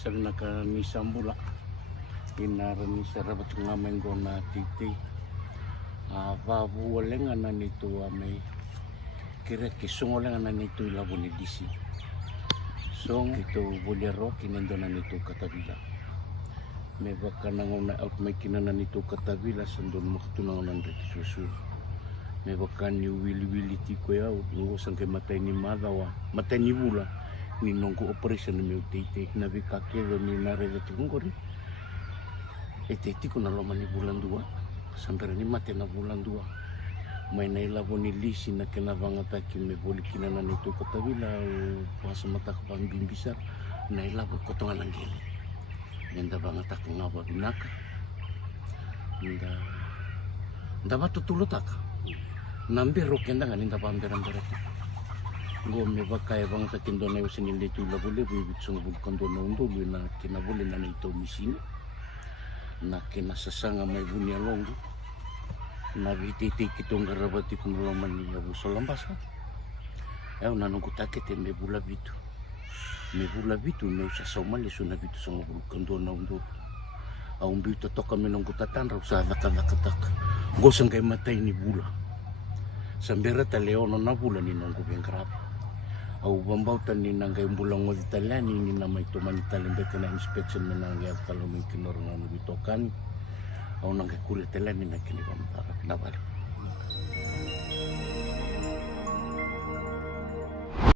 Sag nakanisambula inaran sa rabat nga menggo na titi vavualenga na nito may kira kisongolenga na nito ilabo ni disi song ito bolero kinendo na nito katabila may baka nangona out may kinana nito katabila sandon makatunang ng rekisosu may baka ni wili tiko ya ngosang kay matay ni madawa matay ni bula ni nongko operation ni meutite na bikakelo ni narela tikungori tiko na loma ni bulan 2 sampai ni mati na bulan 2 may nailabo ni lisi na kinabangata me boli kinana nito katabila pas mata kapang bimbisar nailabo kotongan ang gili nda bangata ko nga ba binaka nda matutulot aka nambiro kenda nga ninda pamberan-beran go me bakay bangata kindo na usin hindi tula buli bitsong bugkando na undo na kinabuli na nito misini na kinasasanga may bunya longo na bititik itong garabati kung laman niya buso lambasa ayaw nanong kutakit may bula bito may usasa umalis na bito sa bugkando na undo ang bito to kami nung kutatan raw sa nakakatak gosang kay matay ni bula sambera taleono na bula ni nung kubing karap au bambautan ni nang kay bulang mo Italiani ni na may tuman Italian na inspection na nangyay talo may kinorong na bitokan au nang kay kulit Italiani na kinibang para pinabalik